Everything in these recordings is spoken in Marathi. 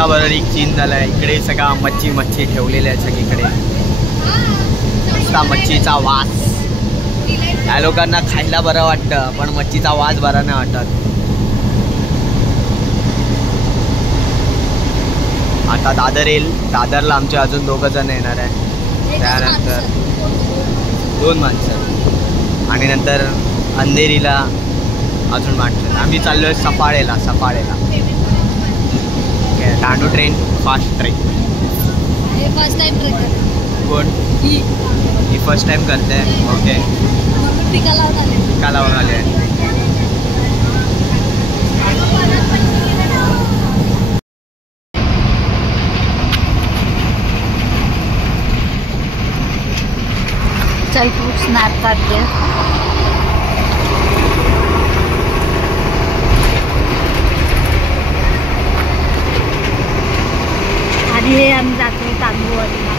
वातावरण एक चेंज झालंय. इकडे सगळा मच्छी ठेवलेले आहे सगळीकडे. नुसता मच्छीचा वास. या लोकांना खायला बरं वाटतं पण मच्छीचा वास बरा नाही वाटत. आता दादर येईल. दादरला आमचे अजून 2 जण येणार आहे. त्यानंतर 2 माणसं आणि नंतर अंधेरीला अजून माणसं. आम्ही चाललोय सफाळेला. तांडू train fast train. First time train कोण ही फर्स्ट टाइम करते. ओके काला बघाले. चल तू स्नॅप काढते. आणि हे आम्ही जातो तांदूळवाडीला.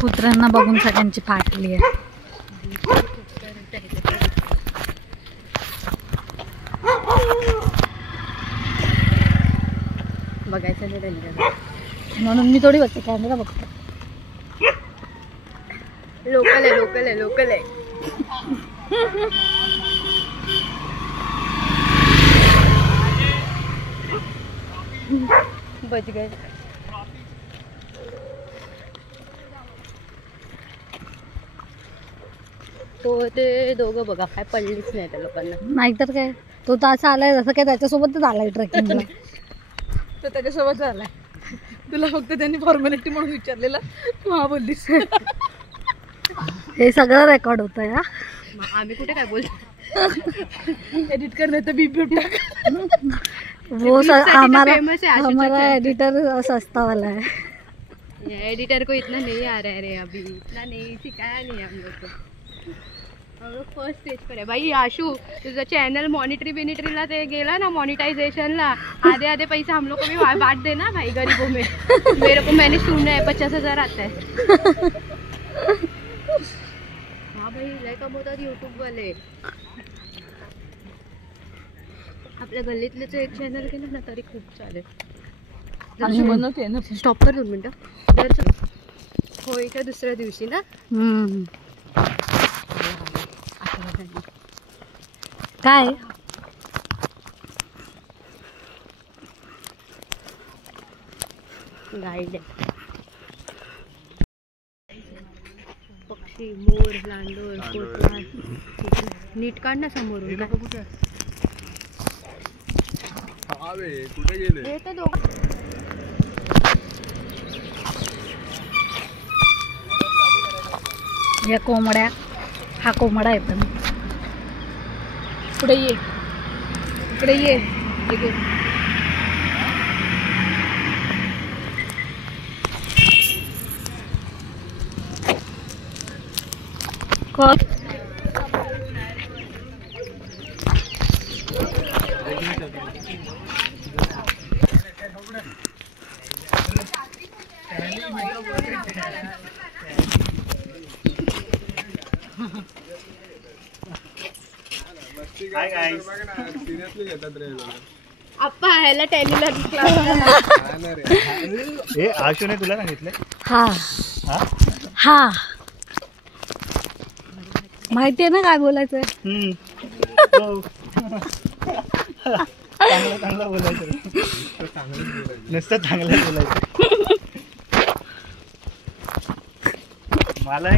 पुत्रांना बघून सगळ्यांची फाटली आहे. बघायचं नाही त्यांच्या म्हणून मी थोडी बघते. कॅमेरा बघते. लोकल आहे. बच गए. तो ते दोघं बघा काय पडलीच नाही त्या लोकांना. नाहीतर काय. तो तर असं आलाय जसं काय त्याच्यासोबतच आलाय ट्रेकिंगला. तो त्याच्यासोबत आलाय. तुला फक्त त्यांनी फॉर्मॅलिटी म्हणून विचारलेलं तू हा बोललीस. हे सगळं रेकॉर्ड होतं या. आम्ही कुठे काय बोलतो. एडिट करणे तर बीप टाक. वो हमारा एडिटर सस्ता वाला है. एडिटर को इतना नहीं आ रहा है रे. अभी इतना नहीं सिखाया नहीं हम लोग को. हम लोग फर्स्ट स्टेज पर है भाई. आशु तुझा चॅनल मॉनिटरीला ते गेला ना मॉनिटाइजेशनला. आधे पैसे हम लोग को भी बांट देना भाई गरीबों में. मेरे को मैंने सुना है 50,000 आता है. हाँ भाई लय कमवतात यूट्यूब वाले. आपल्या गल्लीतलेच एक चॅनल केलं ना तरी खूप चालेल. बनवते ना. स्टॉप कर 2 मिनिटं. होळीच्या दुसऱ्या दिवशी ना. काय गाईड पक्षी मोर लांडोर पोपला. नीट काढ ना समोरून. कुठे गेले. या कोंबड्या. हा कोंबडा आहे पण. पुढे ये. इकडे ये. Hi guys. सिरियसली घेतात रे. आप्पा ह्याला टॅलीला क्लास. ए आशूने तुला सांगितलं. हा माहिती आहे ना काय बोलायचं. चांगलं बोलायचं. नुसतं चांगलं बोलायचं. मला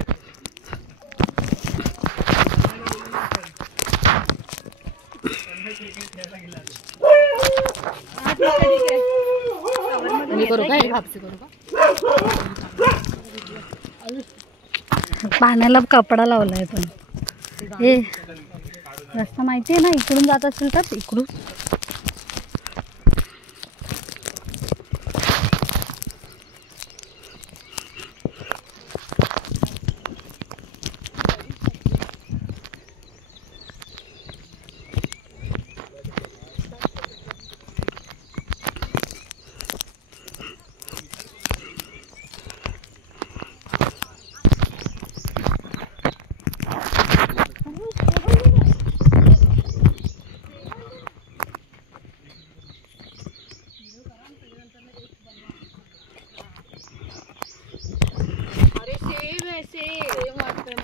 पाण्याला कपडा लावलाय पण हे रस्ता माहिती आहे ना, इकडून जात असेल तर इकडून.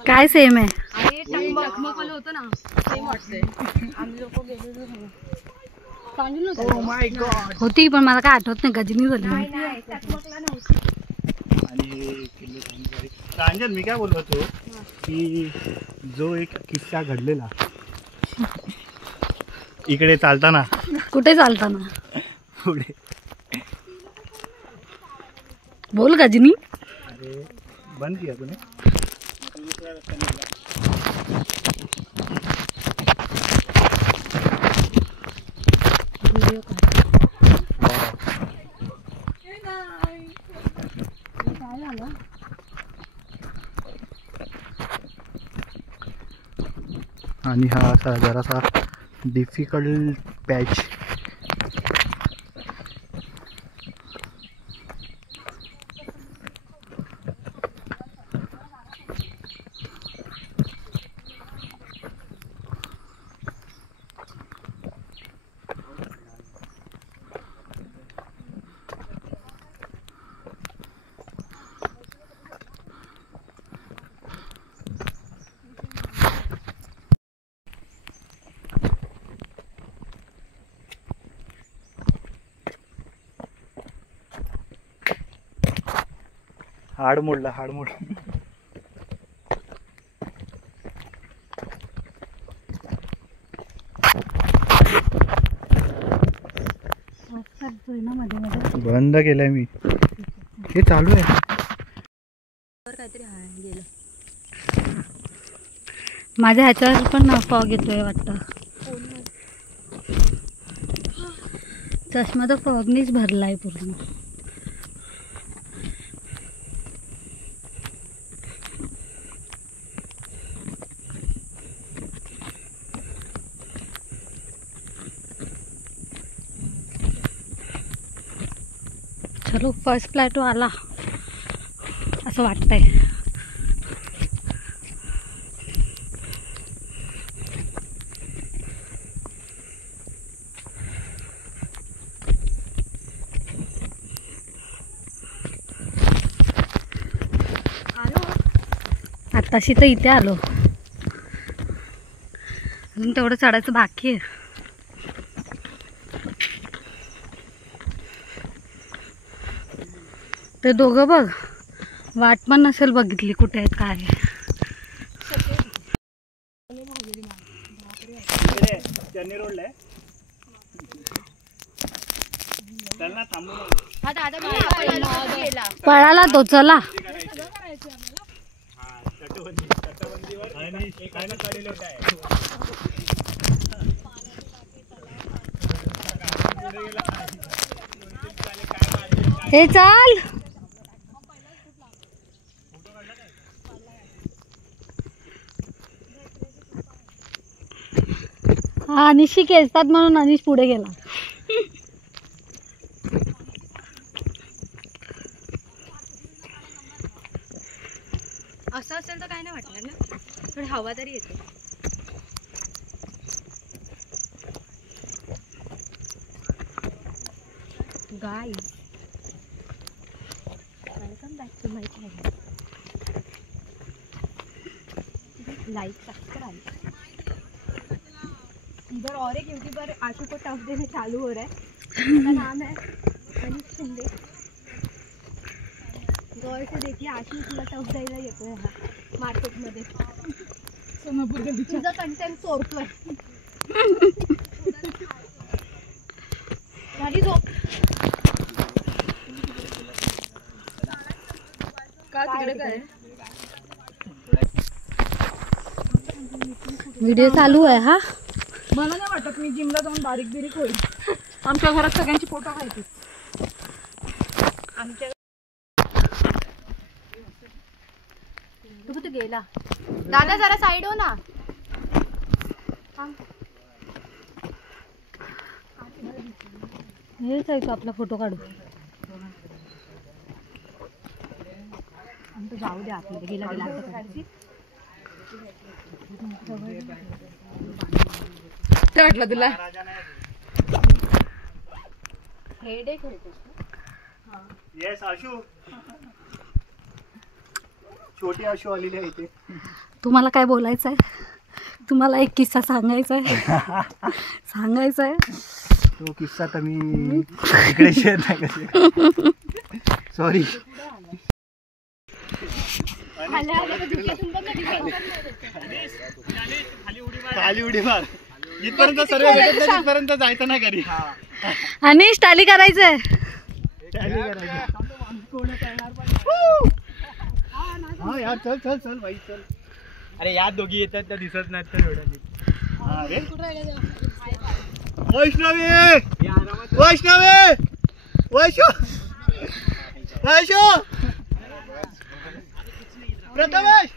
काय सेम आहे? टकमकवालं होतं ना, सेम वाटतंय. आम्ही लोक गेलेलो होती पण मला काय आठवत नाही, गजनी झाली. आणि प्रांजल मी काय बोलत होतो की जो एक किस्सा घडलेला इकडे चालताना. कुठे चालताना? पुढे बोल गजनी. अरे बंद किया तूने. आणि हा असा जरासा डिफिकल्ट पॅच. हाड मोडला. बंद केलंय मी. हे चालू आहे. माझ्या ह्याच्यावर पण फॉग येतोय वाटतं. चष्मा तर फॉगनीच भरलाय पूर्ण. चलो फर्स्ट प्लॅटो आला असं वाटतंय. आताशी तर इथे आलो, अजून तेवढं चढायचं बाकी आहे. ते दोघं बघ, वाट पण नसेल बघितली कुठे आहेत काय. पळाला तो. चला हे चाल. हा अनिशी खेचतात म्हणून अनिश पुढे गेला. असं असेल तर काय नाही वाटणार ना, थोडी हवा तरी येते. Guys, welcome back to my channel. Like subscribe. इधर और एक यूट्यूबर आशु को टफ देने चालू हो रहा है. उसका नाम है अनिश शिंदे. गौर से देखिए आशू तुला टफ द्यायला येतोय हा मार्केटमध्ये तुझा कंटेंट चोरतोय झाली झोप का तिकडे काय व्हिडिओ चालू आहे हा. मला नाही वाटत मी जिमला जाऊन बारीक बिरीक होईल. आमच्या घरात सगळ्यांची फोटो खायची. आमच्या तू कुठे गेला दादा जरा साईड हो ना हेच आहे तो आपला फोटो काढू. जाऊ दे आपल्याला गेला गेला वाटलं तुला हेडेक होतो येस आशू छोटी आशू आलेली आहे इथे. तुम्हाला काय बोलायचं आहे? तुम्हाला एक किस्सा सांगायचा आहे? सांगायचा आहे तो किस्सा तर मी इकडे शेअर नाही कसे सॉरी. खाली उडी मार जिथपर्यंत सर्व भेटत नाही तिथपर्यंत जायचं नाही घरी. आणि स्टाली करायचंय. हा यार चल चल चल भाई चल. अरे या दोघी येतात त्या दिसत नाहीत तर एवढ्या वैष्णवी वैष्णवी वैशू वैशू प्रथमेश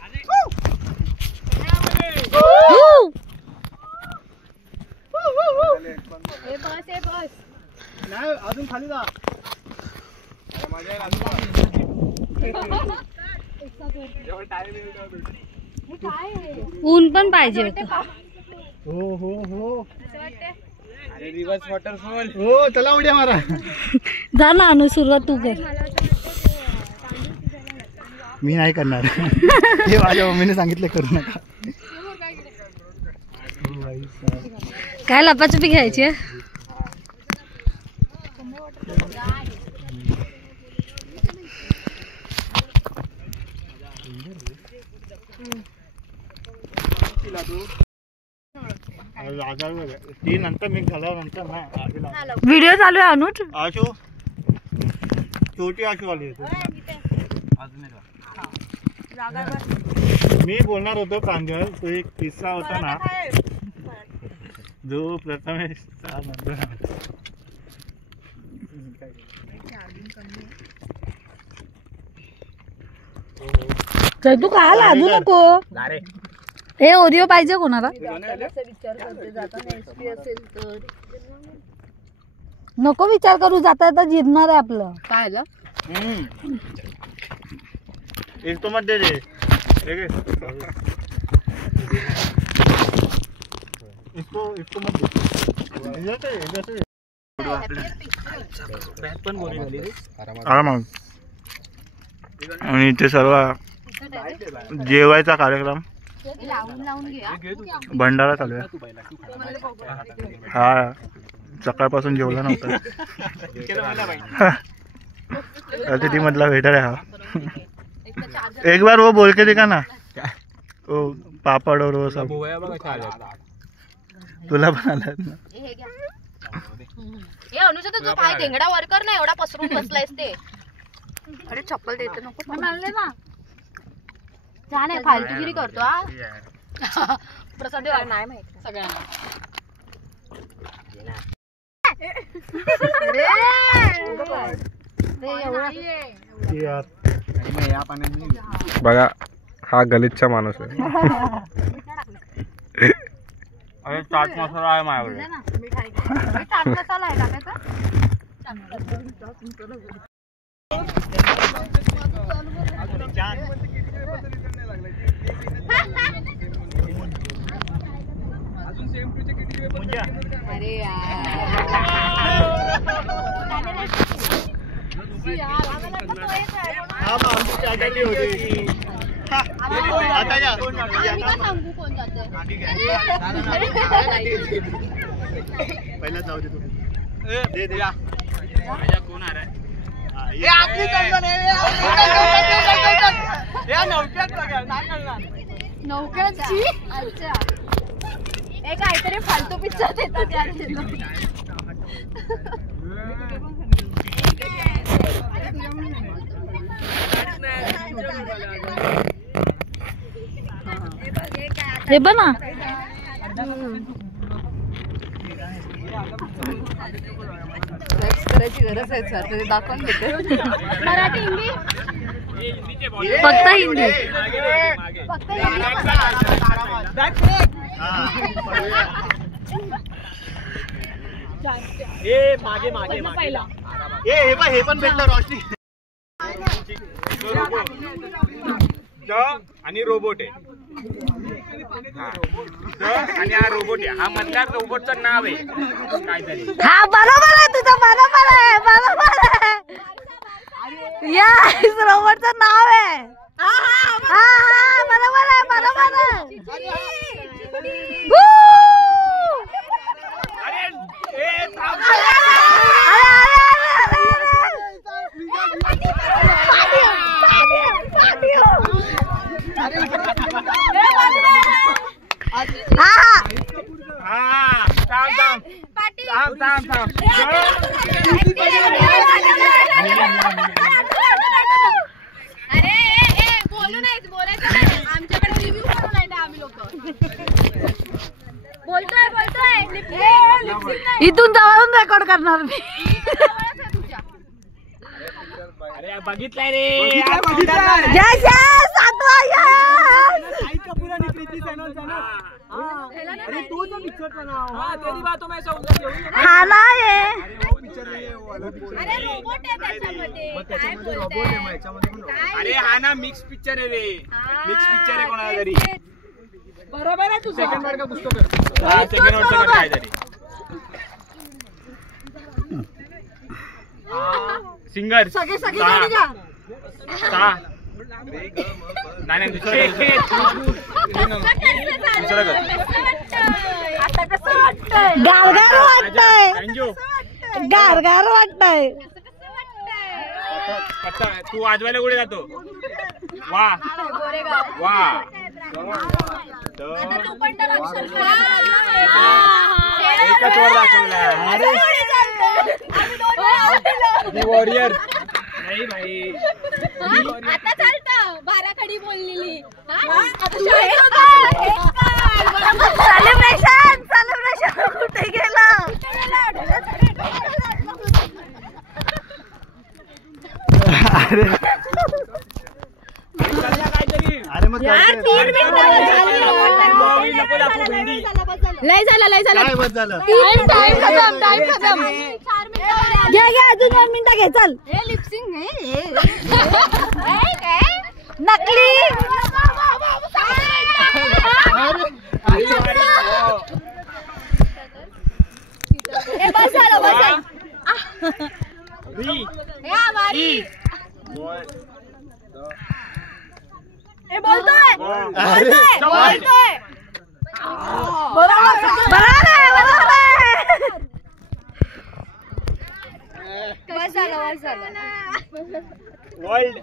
बस नाही अजून खाली जा. ऊन पण पाहिजे होतं. हो हो हो अरे रिव्हर्स वॉटरफॉल. हो चला उड्या मारा. जा ना अनु सुरुवात तू कर. मी नाही करणार. हे माझ्या मम्मीने सांगितलं करू नका. काय लपाछपी घ्यायची आहे? ती नंतर मी झाल्यानंतर नाही. व्हिडिओ चालू आहे अनुज. आशू छोटी आशू आली मी बोलणार होतो प्रांजल. तो एक किस्सा होता ना जो प्रथमेश तू काय लाजू नको. हे ओरिओ पाहिजे कोणाला? नको विचार करू. जाता जाता जिरणार आहे आपलं. काय झालं एक तो मध्ये दे. इसको मत आराम. आणि इथे सर्व जेवायचा कार्यक्रम भंडारा चालू आहे. हा सकाळपासून जेवला नव्हता. अतिथी मधला वेटर आहे हा. एक बार वो बोल के देखा ना वो पापड़ और वो सब. तुला पण आला ना. हे अनुजा तर जो पाय ढेंगडा वर्कर ना एवढा पसरून बसलायस ते. अरे चप्पल देते नको मानले ना. छान आहे फालतूगिरी करतो हा. प्रसाद नाही माहिती सगळ्यांना. बघा हा गलिच्छ माणूस आहे. अरे चाट मसाला आहे माझ्याकडे. चाट मसाला आहे टाकायचा. अरे सांगू कोण जाते पहिला जाऊ दे. तू दे दे. कोण आ रहा है? नौक्याची अच्छा हे काहीतरी फालतू पिक्चर देतात यार ते लोक. हे बघ ना करायची गरज आहे सर ते दाखवून देते. मराठी हिंदी फक्त हिंदी. फक्त हिंदी. मागे मागे पहिला हे पण भेटलं रोशनी. आणि रोबोट आहे आणि हा रोबोट आहे. हा मधल्या रोबोटचं नाव आहे काहीतरी. हा बरोबर आहे तुझं. बरोबर आहे या रोबोटचं नाव आहे. हा बरोबर आहे बरोबर आहे. अरे बोलू नाही बोलायचं नाही. आमच्याकडे रिव्ह्यू करू नाही आम्ही लोक. बोलतोय इथून जवळून रेकॉर्ड करणार मी. अरे बघितलंय रे. यस यस सातवा यस. हा ना ये. अरे रोबोट आहे त्याच्यामध्ये. काय बोलताय? अरे हा ना मिक्स पिक्चर आहे रे. मिक्स पिक्चर आहे कोणाला तरी. बरोबर आहे तुझं. सेकंड वर्ड काहीतरी. सिंगर नाही दुसरं आता कसं वाटतंय? गारगार वाटतंय. अंजू गारगार वाटतंय. तू वाजवायला कुठे जातो? वा गोरेगाव. वा तू पण तर अक्षर एकच वर दाखवला. वॉरियर नाही भाई. आता चालतं बाराखडी बोललेली. सेलिब्रेशन कुठे गेलं? अरे मग लय झालं काय बस झालं. टाइम खतम. घे अजून 2 मिनिटं घे चल. हे लिपसिंग नकली. बस झालं. बोलतोय वर्ल्ड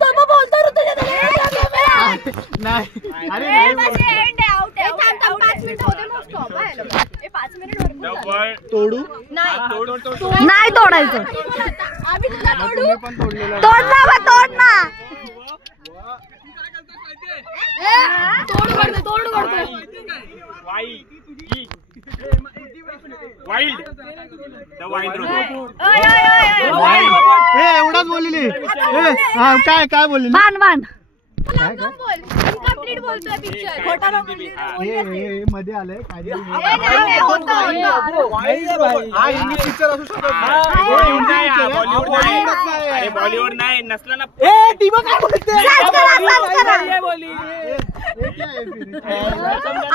तो मग बोलतो नाही. अरे तोडू नाही तोडायचं. पण तोडलेलं. तोड ना तोड करतो. Wild the wild robot. एवढाच बोललेली. काय काय बोलली. मान कंप्लीट बोलतोय पिक्चर. खोटा मध्ये आलंय इंग्लिश पिक्चर असू शकतो. बॉलिवूड नाही नसला ना.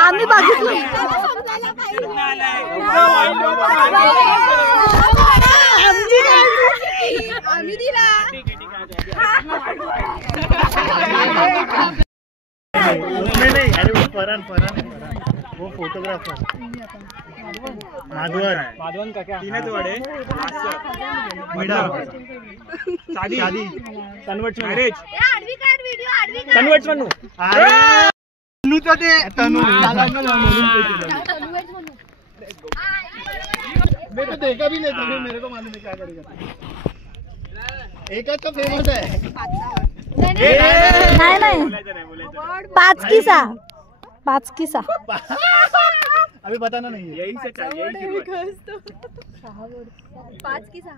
आम्ही बघितलं. आम्ही दिला. नाही फरान वो फोटोग्राफर माधवन तीनच वडे शादी कन्वर्ट मॅरेज कन्वर्ट म्हणू तनूचं ते तनू मैं तो देखा भी नहीं था, मेरे को मालूम है क्या करेगा। एक तो फेमस है नाही 5 की 6 5 की 6 अभी बताना नहीं है। यही से चाहिए 5 की 6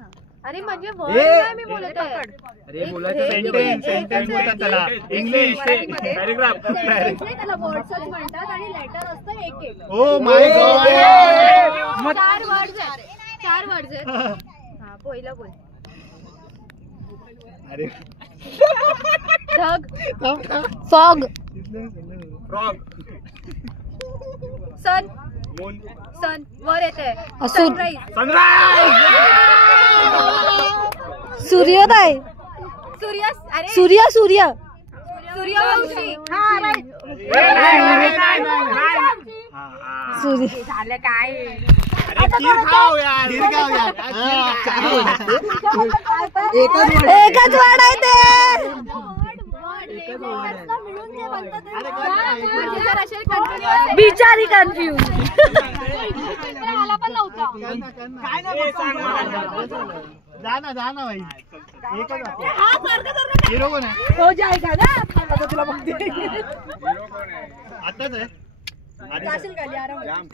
अरे म्हणजे वर्ड नाही मी बोलत आहे अरे बोलायचं सेंटेन्स बोलतात त्याला इंग्लिश पॅरेग्राफ त्याला वर्ड्सच म्हणतात आणि लेटर असतं एक एक ओ माय गॉड 4 वर्ड्स आहेत हा पहिला बोल अरे ढग fog frog sun moon sun वर येते असुर. सनराइज सूर्योदय सूर्य अरे सूर्य सूर्यवंशी हा राईट सूर्य झालं काय खीर खाओ यार एकच वर्ड आहे ते बिचारी कन्फ्यूज जाना भाई हिरो कोण आहे हो जाएगा ना आता तुला बघते आताच आहे जाशील खाली आराम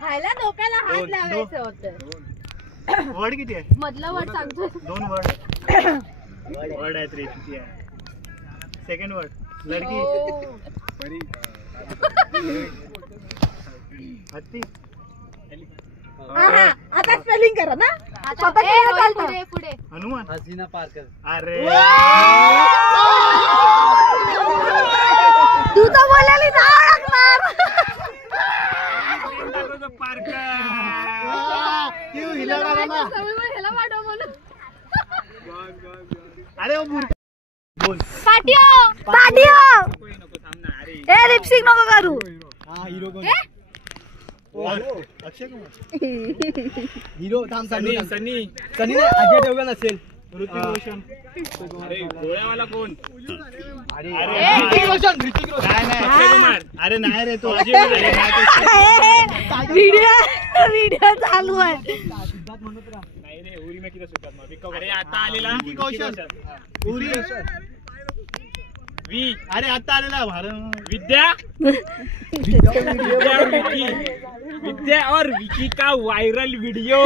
खायला डोक्याला हात लावायचं होतं वर्ड किती आहे मधला वर्ड सांगतो 2 वर्ड आहे 3 किती आहे सेकंड वर्ड लड़की हत्ती आता स्पेलिंग करा ना पुढे हनुमान हसीना पार्कर अरे तू तर बोलायली ना ओळखणार अरे वो बोल पाटियो ए लिपसिंग नको करू हा हिरो कोण अक्षय कुमार हिरो थांब सनी सनी सनी नाही अजय देवगण असेल ऋतिक रोशन अरे गोळ्यावाला कोण अरे ऋतिक रोशन नाही अक्षय कुमार अरे नाही रे तो व्हिडिओ चालू आहे नाही रे उरी में किती सुटतात मग अरे आता आलेला विकी कौशल उरी वी अरे आता आलेला भारत विद्या विद्या और विकी का वायरल वीडियो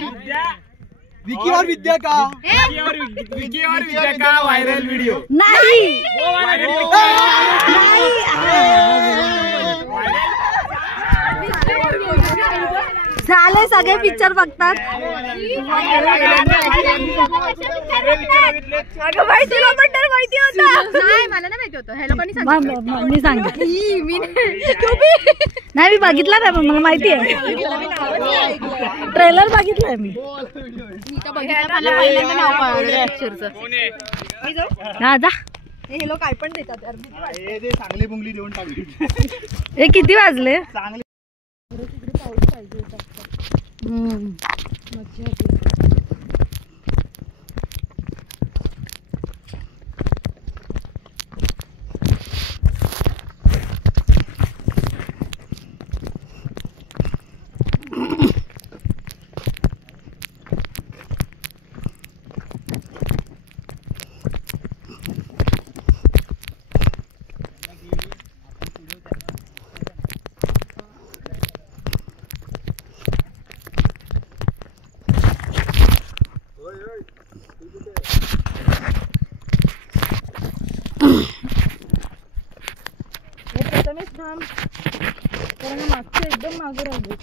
विद्या विकी और विद्या का विकी और विद्या का वायरल वीडियो नाही वो वायरल झाले सगळे पिक्चर बघतात अगं बाई तुला पण तर माहिती होतं नाही मला नाही माहिती होतं हे लोकांनी सांगितलं मी सांगते मी नाही मी बघितला नाही पण मला माहिती आहे ट्रेलर बघितलाय मी तर बघितलं मला पहिल्यांदा नाव कळलं अक्षरचं हा जा हे लोक काय पण देतात यार हे दे चांगली बुंगली देऊन टाकली हे किती वाजले चांगली प्रथमेश थांब कारण मागचे एकदम मागे राहिले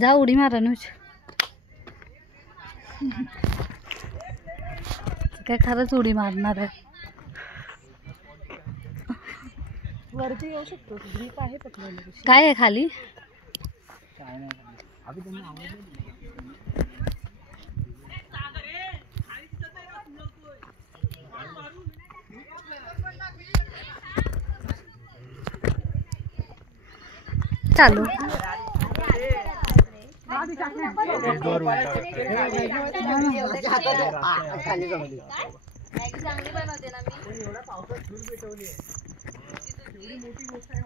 जा उडी मार अनुज. काय खरंच उडी मारणार आहे. वरती येऊ शकतो, ग्रीप आहे पकडलेलं. काय आहे खाली? चालू.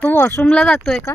तू वॉशरूमला जातोय का?